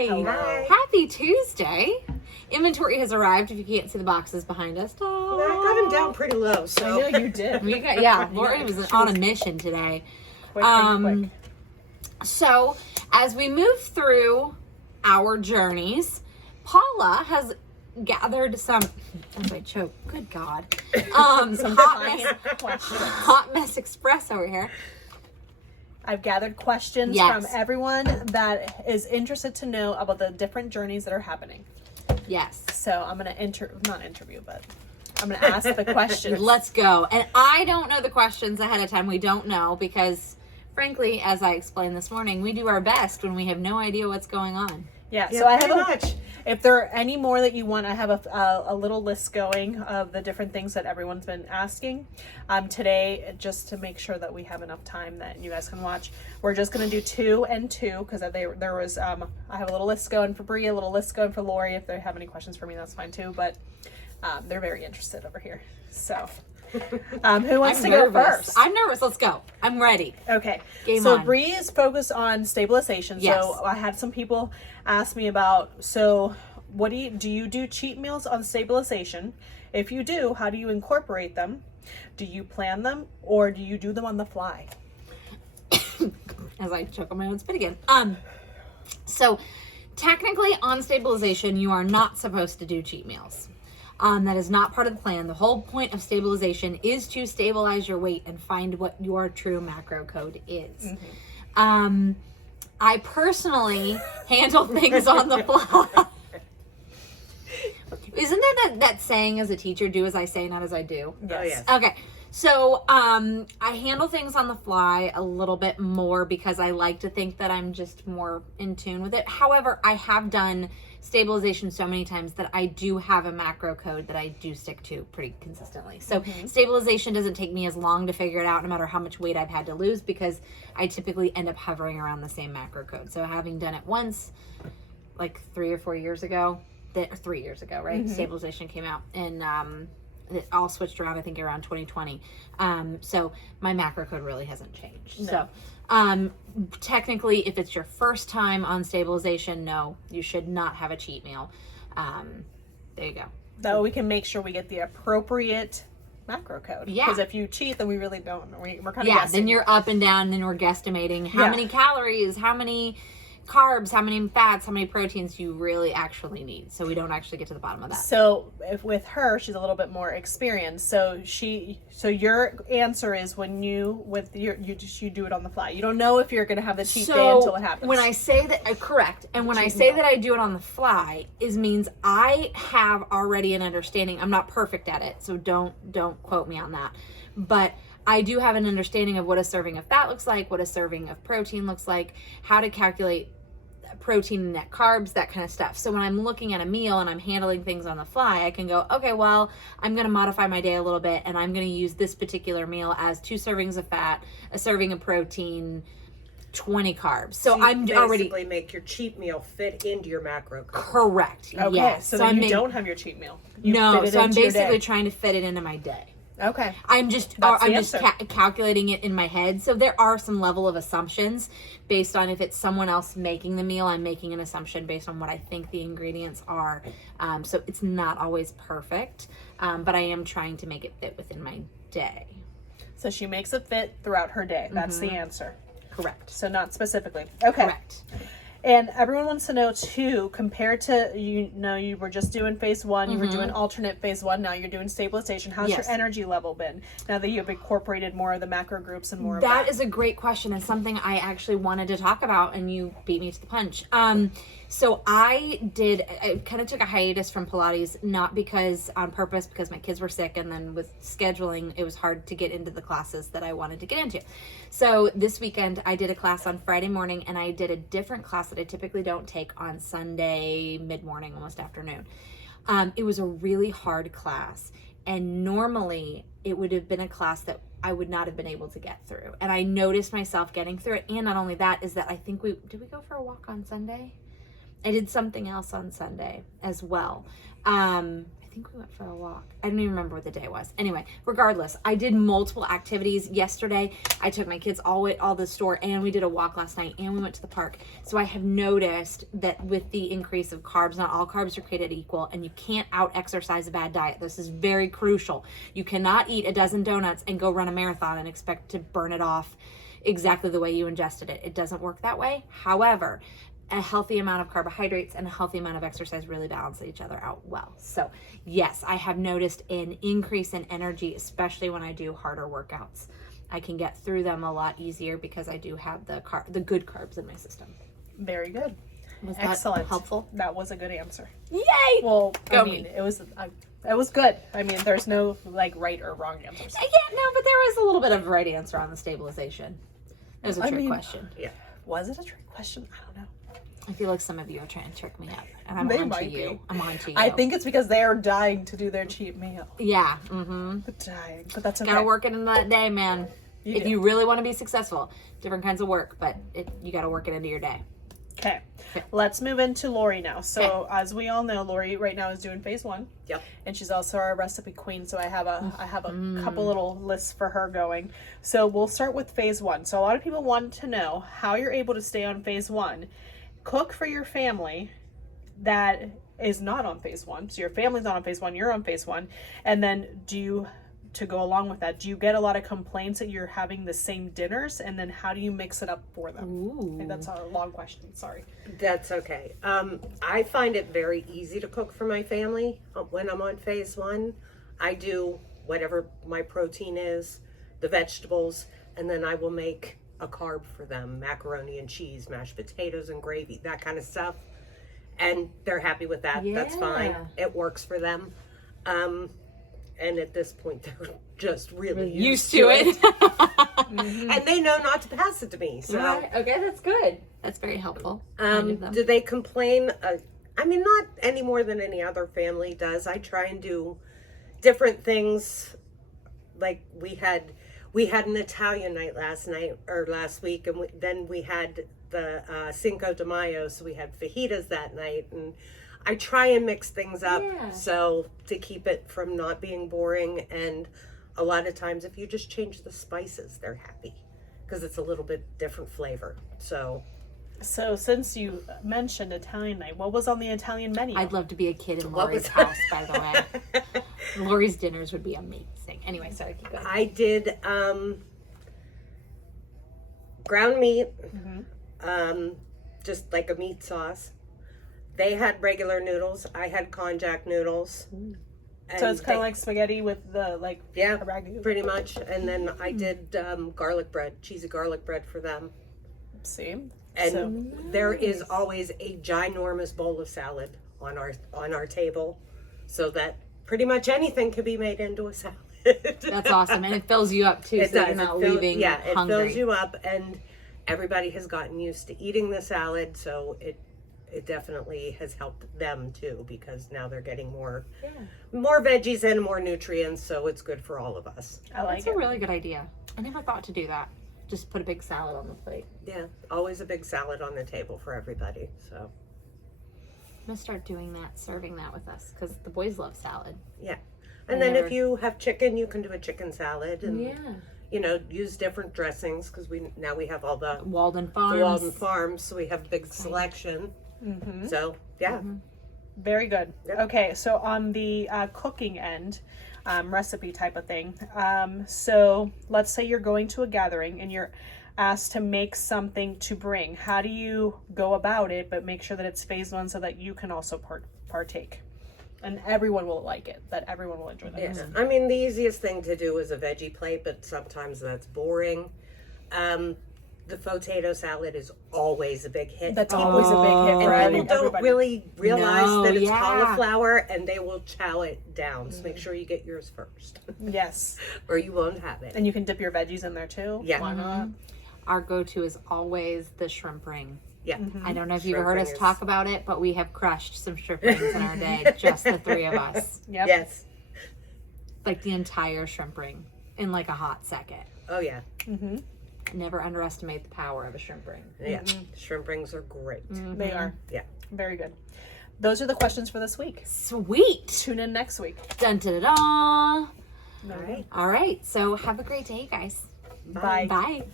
Hi. Hello. Happy Tuesday. Inventory has arrived. If you can't see the boxes behind us. I got him down pretty low, so. I know you did. Lori was on a mission today. Quick and quick. So, as we move through our journeys, Paula has gathered some, as I choke, good God, Some hot mess express over here. I've gathered questions Yes. from everyone that is interested to know about the different journeys that are happening. Yes. So I'm going to not interview, but I'm going to ask the questions. Let's go. And I don't know the questions ahead of time. We don't know because, frankly, as I explained this morning, we do our best when we have no idea what's going on. Yeah, Yeah, so I pretty have much. if there are any more that you want, I have a little list going of the different things that everyone's been asking. Today, just to make sure that we have enough time that you guys can watch, we're just going to do 2 and 2 because there was I have a little list going for Bri, a little list going for Lori. If they have any questions for me, that's fine too. But they're very interested over here. So who wants to go first? I'm nervous. Let's go. I'm ready. Okay. Game so on. Bri is focused on stabilization. Yes. So I had some people ask me about, so what do you do cheat meals on stabilization? If you do, how do you incorporate them? Do you plan them or do you do them on the fly? As I choke on my own spit again. So technically on stabilization, you are not supposed to do cheat meals. That is not part of the plan. The whole point of stabilization is to stabilize your weight and find what your true macro code is. Mm-hmm. I personally handle things on the fly. Isn't that saying as a teacher, do as I say, not as I do? Yes. Oh, yes. Okay. So I handle things on the fly a little bit more because I like to think that I'm just more in tune with it. However, I have done stabilization so many times that I do have a macro code that I do stick to pretty consistently. So stabilization doesn't take me as long to figure it out no matter how much weight I've had to lose because I typically end up hovering around the same macro code. So having done it once, like 3 or 4 years ago, 3 years ago, right? Stabilization came out and it all switched around, I think, around 2020. So my macro code really hasn't changed. No. So technically, if it's your first time on stabilization, no, you should not have a cheat meal. There you go. That we can make sure we get the appropriate macro code. Yeah. Because if you cheat, then we really don't. We're kind of Yeah, guessing. then you're up and down, and then we're guesstimating how many calories, how many carbs, how many fats, how many proteins you really actually need. So we don't actually get to the bottom of that. So if with her, she's a little bit more experienced. So your answer is when you do it on the fly. You don't know if you're going to have the cheat day until it happens. When I say that, correct. And when I say that I do it on the fly, means I have already an understanding. I'm not perfect at it, so don't quote me on that. But I do have an understanding of what a serving of fat looks like, what a serving of protein looks like, how to calculate protein and net carbs, that kind of stuff. So when I'm looking at a meal and I'm handling things on the fly, I can go, okay, well, I'm going to modify my day a little bit and I'm going to use this particular meal as 2 servings of fat, a serving of protein, 20 carbs. So I'm already basically make your cheat meal fit into your macro code. correct. Okay, Yes. so then you don't have your cheat meal. You no, fit it so I'm into your basically day. trying to fit it into my day. Okay. I'm just calculating it in my head. So there are some level of assumptions based on if it's someone else making the meal. I'm making an assumption based on what I think the ingredients are. So it's not always perfect, but I am trying to make it fit within my day. So she makes it fit throughout her day. That's the answer. Correct. So not specifically. Okay. Correct. And everyone wants to know too, compared to, you were just doing phase 1, you were doing alternate phase 1, now you're doing stabilization. How's your energy level been now that you've incorporated more of the macro groups and more of that? That is a great question and something I actually wanted to talk about, and you beat me to the punch. So I kind of took a hiatus from Pilates, not because on purpose, because my kids were sick, and then with scheduling, it was hard to get into the classes that I wanted to get into. So this weekend, I did a class on Friday morning, and I did a different class that I typically don't take on Sunday mid-morning, almost afternoon. It was a really hard class, and normally it would have been a class that I would not have been able to get through. And I noticed myself getting through it, and not only that, is that I think did we go for a walk on Sunday? I did something else on Sunday as well. I think we went for a walk. I don't even remember what the day was. Anyway, regardless, I did multiple activities yesterday. I took my kids all the store, and we did a walk last night, and we went to the park. So I have noticed that with the increase of carbs, not all carbs are created equal, and you can't out-exercise a bad diet. This is very crucial. You cannot eat a dozen donuts and go run a marathon and expect to burn it off exactly the way you ingested it. It doesn't work that way. However, a healthy amount of carbohydrates and a healthy amount of exercise really balance each other out well. So yes, I have noticed an increase in energy, especially when I do harder workouts. I can get through them a lot easier because I do have the good carbs in my system. Very good. Was Excellent. that helpful? That was a good answer. Yay! Well, Go I mean, it was good. I mean, there's no like right or wrong answers. Yeah, no, but there was a little bit of right answer on the stabilization. It was a trick question. Yeah. Was it a trick question? I don't know. I feel like some of you are trying to trick me up, and I'm They on to might you. be. I'm on to you. I think it's because they are dying to do their cheat meal. Yeah. Mm-hmm. Dying, but that's okay. Gotta work it into that day, man. If do. you really want to be successful, different kinds of work, but you gotta work it into your day. Okay, let's move into Lori now. So as we all know, Lori right now is doing phase 1. Yep. And she's also our recipe queen. So I have a couple little lists for her going. So we'll start with phase 1. So a lot of people want to know how you're able to stay on phase 1, cook for your family that is not on phase 1. So your family's not on phase 1, you're on phase 1. And then to go along with that, do you get a lot of complaints that you're having the same dinners, and then how do you mix it up for them? Ooh. I think that's a long question. Sorry. That's okay. I find it very easy to cook for my family when I'm on phase 1. I do whatever my protein is, the vegetables, and then I will make a carb for them, macaroni and cheese, mashed potatoes and gravy, that kind of stuff. And they're happy with that. That's fine. It works for them. And at this point, they're just really used to it. And they know not to pass it to me. So Right. Okay, that's good. That's very helpful. do they complain? I mean, not any more than any other family does. I try and do different things. Like we had an Italian night last week, and then we had the Cinco de Mayo, so we had fajitas that night, and I try and mix things up so to keep it from not being boring. And a lot of times, if you just change the spices, they're happy because it's a little bit different flavor. So since you mentioned Italian night, what was on the Italian menu? I'd love to be a kid in Lori's house, by the way. Lori's dinners would be amazing. Anyway, sorry, keep going. I did ground meat, just like a meat sauce. They had regular noodles. I had konjac noodles. So it's kind of like spaghetti with the ragu. pretty much. And then I did garlic bread, cheesy garlic bread for them. Same. And there is always a ginormous bowl of salad on our table, so that pretty much anything can be made into a salad. That's awesome, and it fills you up too, so you're not leaving it hungry. fills you up, and everybody has gotten used to eating the salad, so it definitely has helped them too, because now they're getting more veggies and more nutrients, so it's good for all of us. I like That's it. a really good idea. I never thought to do that. Just put a big salad on the plate. Yeah, always a big salad on the table for everybody. So I'm gonna start doing that, serving that with us, because the boys love salad. yeah, and then if you have chicken, you can do a chicken salad, and use different dressings, because we have all the Walden Farms. so we have a big selection. So Very good. Yep. Okay, so on the cooking end, recipe type of thing. So let's say you're going to a gathering and you're asked to make something to bring. How do you go about it, but make sure that it's phase 1 so that you can also partake? And everyone will like it, that everyone will enjoy that. yeah, I mean, the easiest thing to do is a veggie plate, but sometimes that's boring. The potato salad is always a big hit. That's always a big hit for And people everybody. don't really realize that it's yeah. cauliflower, and they will chow it down. So make sure you get yours first, Yes. or you won't have it. And you can dip your veggies in there too. Yeah. Why not? Our go-to is always the shrimp ring. Yeah. I don't know if you've Shrimp heard ring us is- talk about it, but we have crushed some shrimp rings in our day, just the 3 of us. Yep. Yes. Like the entire shrimp ring in like a hot second. Oh yeah. Never underestimate the power of a shrimp ring. Yeah. Shrimp rings are great. They are. Yeah. Very good. those are the questions for this week. Sweet. Tune in next week. Dun da da da. All right. All right. So have a great day, guys. Bye. Bye.